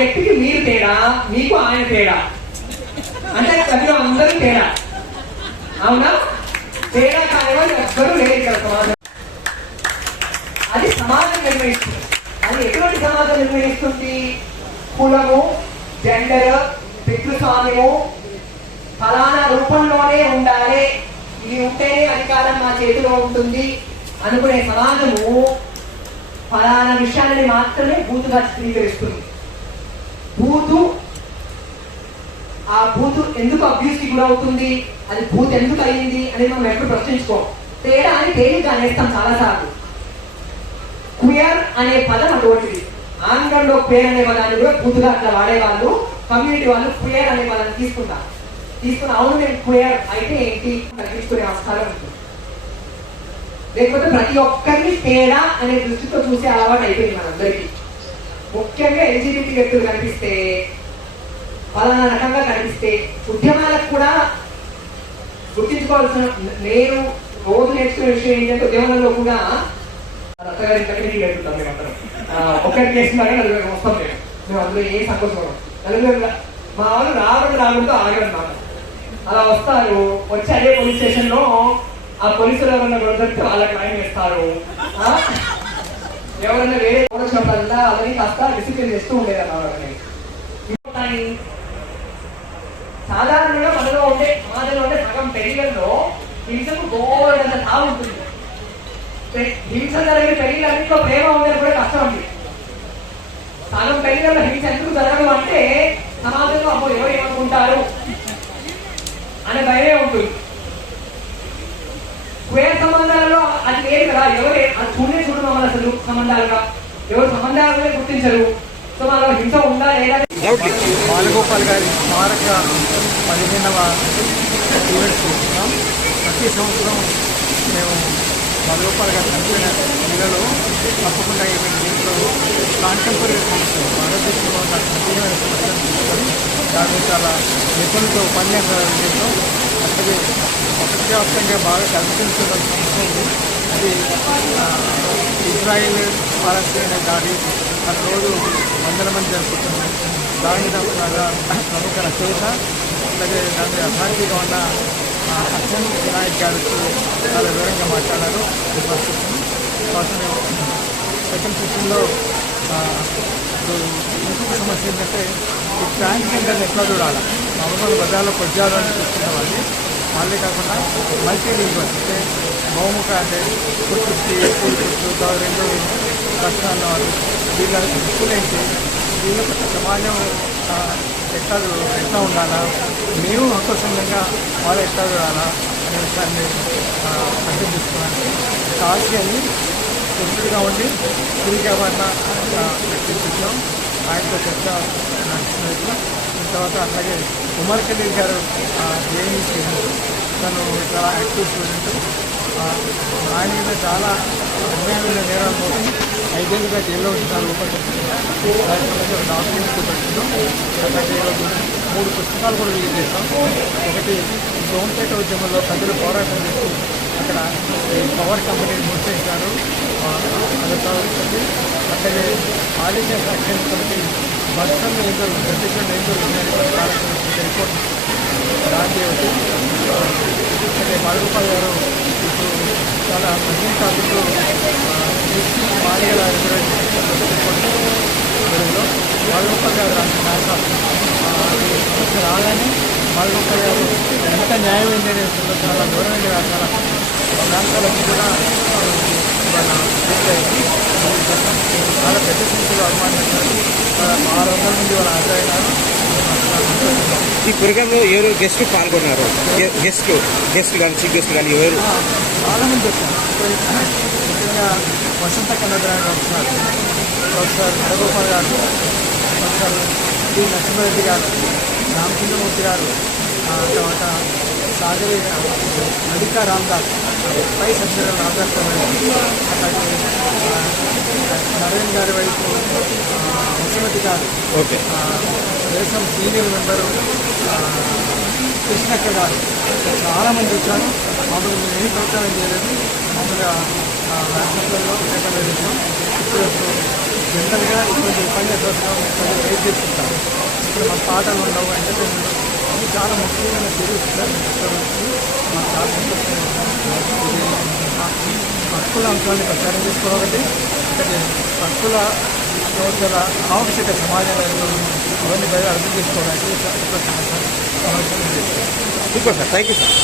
వ్యక్తికి మీరు తేడా, మీకు ఆయన తేడా, అంటే ప్రజలు అందరూ తేడా. అవునా? తేడా కానివాళ్ళు ఎవ్వరూ లేరు ఇక్కడ సమాజం. అది సమాజం నిర్ణయిస్తుంది. అది ఎటువంటి సమాజం నిర్ణయిస్తుంది? కులము, జెండర్, పితృస్వామ్యము ఫలానా రూపంలోనే ఉండాలి, ఇది ఉంటేనే అధికారం మా చేతిలో ఉంటుంది అనుకునే సమాజము ఫలానా విషయాన్ని మాత్రమే బూతుగా చిత్రీకరిస్తుంది. ఆ బూతు ఎందుకు అబ్యూస్ కి గురవుతుంది, అది బూత్ ఎందుకు అయింది అనేది మనం ఎప్పుడు ప్రశ్నించుకోం. తేడా అని తేలిగ్గా అనేస్తాం చాలాసార్లు. క్వియర్ అనే పదం అటువంటిది. ఆంగ్లంలో క్వియర్ అనే పదాన్ని కూడా బూతుగా అట్లా వాడేవాళ్ళు. కమ్యూనిటీ వాళ్ళు క్వియర్ అనే పదాన్ని తీసుకుని అవును నేను క్వియర్ అయితే ఏంటి తగ్గించుకునే ఆస్కారం ఉంటుంది. లేకపోతే ప్రతి ఒక్కరిని తేడా అనే దృష్టితో చూసే అలవాటు అయిపోయింది మనందరికీ. ముఖ్యంగా ఎల్జీబీటీ వ్యక్తులు కనిపిస్తే, ఫలానా రకంగా కనిపిస్తే ఉద్యమాలకు కూడా గుర్తించుకోవాల్సిన, నేను రోజు నేర్చుకునే విషయం ఏంటంటే ఉద్యమాలలో కూడా రత్తగారి కమిటీకి వెళ్తుంటాం మేమందరం. ఒక్కరి కేసు లాగా నలుగురు వస్తాం మేము అందులో ఏ సంకోచం నలుగురు మా వాళ్ళు రావడంతో ఆగడం. అలా వస్తారు, వచ్చి అదే పోలీస్ స్టేషన్ లో ఆ పోలీసులు ఎవరన్నా దొరికితే వాళ్ళకి లైన్ వేస్తారు. ఎవరైనా వేరే వచ్చినప్పుడల్లా అవన్నీ కాస్త డిసిప్లిన్ చేస్తూ ఉండేది అన్నవాళ్ళని. సాధారణంగా మనలో ఉండే సమాజంలో ఉండే సగం పెళ్లిళ్ళలో హింసకు గోడంత తావు ఉంటుంది. హింస జరిగిన పెళ్లిళ్ళన్నింటిలో ప్రేమ ఉండేది కూడా కష్టం ఉంది. సగం పెళ్లిళ్ళలో హింస ఎందుకు జరగదు అంటే సమాజంలో అమ్మో ఎవరు ఏమనుకుంటారు అనే భయమే ఉంటుంది. వేరే సంబంధాలలో అది లేదు కదా, ఎవరు అది చూడు మమ్మల్ని అసలు సంబంధాలుగా ఎవరు సంబంధాలుగా గుర్తించరు. సో మనలో హింస ఉందా లేదా? బాలగోపాల్ గారి స్మారక 15వ ఈవెంట్స్ చూస్తున్నాం. ప్రతి సంవత్సరం మేము బాలగోపాల్ గారి చనిపోయిన నెలలో తప్పకుండా దీంట్లో కాంటెంపరీ సమస్యలు, భారతదేశంలో ఉన్న కఠినమైన సమస్యలు తీసుకొని దాన్ని చాలా నిపుణులతో ఉపన్యాసాలు చేస్తాం. అట్లాగే ప్రపంచవ్యాప్తంగా బాగా కనిపిస్తున్న సమస్య ఉంది. అది ఇజ్రాయిల్ పాలస్తీనా దాడి మన రోజు వందల మంది జరుపుతుంది. దాని ప్రముఖ రచయిత, అలాగే దాని అథారిటీగా ఉన్న హసన్ వినాయక్ గారు చాలా వివరంగా మాట్లాడారు. సెకండ్ సెషన్లో ఇంకొక సమస్య ఏంటంటే ఈ ట్రాన్స్జెండర్ని ఎట్లా చూడాలి. మామూలు బజార్లో పొద్దాలని చూసుకున్న వాళ్ళే కాకుండా మల్టీ లింగ్వల్ అంటే బహుముఖ అంటే కుర్చుట్టి కుర్చు రెండు లక్షణాలు వాళ్ళు వీళ్ళకి దృష్టిలేంటి, వీళ్ళ సమాజం ఎట్లా ఉండాలా, మీరు సంతోషంగా వాళ్ళు ఎట్లా చూడాలా అనే విషయాన్ని అర్థం చేసుకోవాలి. కాశీని పురుషుడిగా ఉండి స్త్రీగా పడిన వ్యక్తిత్వం ఆయనతో చర్చ నడుస్తున్నది. తర్వాత అట్లాగే ఉమర్ ఖలీల్ గారు ఏమీ స్టూడెంట్, తను చాలా యాక్టివ్ స్టూడెంట్. ఆయన మీద చాలా అన్యాయమైన నేరాలు కోసం 5 ఏళ్ళుగా జైల్లో ఉంటున్నారు. డాక్యుమెంట్స్ పెట్టడం. అలాగే ఈరోజు 3 పుస్తకాలు కూడా రిలీజ్ చేస్తాం. ఒకటి సోంపేట ఉద్యమంలో ప్రజలు పోరాటం చేస్తూ అక్కడ ఈ పవర్ కంపెనీని మూసేశారు, అదొక వస్తుంది. అట్లాగే ఆల్ ఇండియా యాక్షన్ కమిటీ బస్సులు ఏం జరుగుతుంది, ప్రతిష్ఠలు ఏం జరుగుతున్నాయి రిపోర్ట్ రాజీ అవుతుంది. అట్లాగే బాలగోపాల్ గారు ఇప్పుడు చాలా మంచి టాపిక్లో బాలికల తెలుగులో బాలగోపాల్ గారు రాగానే బాలగోపాల్ గారు ఎంత న్యాయమైందని చాలా దూరమైన చాలా ప్రాంతాలకు కూడా చాలా పెద్ద సంఖ్యలో అభిమానించారు. 600 మంది వాళ్ళు హాజరైనారు. ఈ ప్రోగ్రాంలో ఎవరు గెస్ట్ పాల్గొన్నారు? గెస్ట్ కానీ చీఫ్ గెస్ట్ కానీ ఎవరు? చాలామంది వచ్చారు. ముఖ్యంగా వసంత కన్నద్రాయణ వస్తున్నారు, ప్రొఫెసర్ హరగోపాల్ గారు, ప్రొఫెసర్ టి నరసింహారెడ్డి గారు, రామచంద్రమూర్తి గారు, తర్వాత సాగరి నడికా రామ్దాస్, పై సభ్యులు రామ్దాస్ గారు, అట్లాగే నరేన్ గారి వైపు వసుమతి గారు, దేశం సీనియర్ మెంబరు కృష్ణక్క గారు, చాలామంది వచ్చారు. మామూలుగా మేము ఏం ప్రోత్సాహం చేయలేదు, మామూలుగా వాట్సాప్లలో పేపర్లో చేసాం. ఇప్పుడు జనరల్గా ఇటువంటి ఉపన్యాసాలు వెయిట్ చేస్తుంటారు. ఇప్పుడు మన పాటలు ఉండవు, ఎంటర్టైన్మెంట్ ఇది చాలా ముఖ్యమైన సిరీస్ మాకు చాలా సంతోషంగా ఉంది. హక్కుల అంశాన్ని ప్రచారం చేసుకోవాలి. హక్కుల యువతల ఆవశ్యక సమాజంలో అవన్నీ అర్థం చేసుకోవడానికి super sir, thank you sir.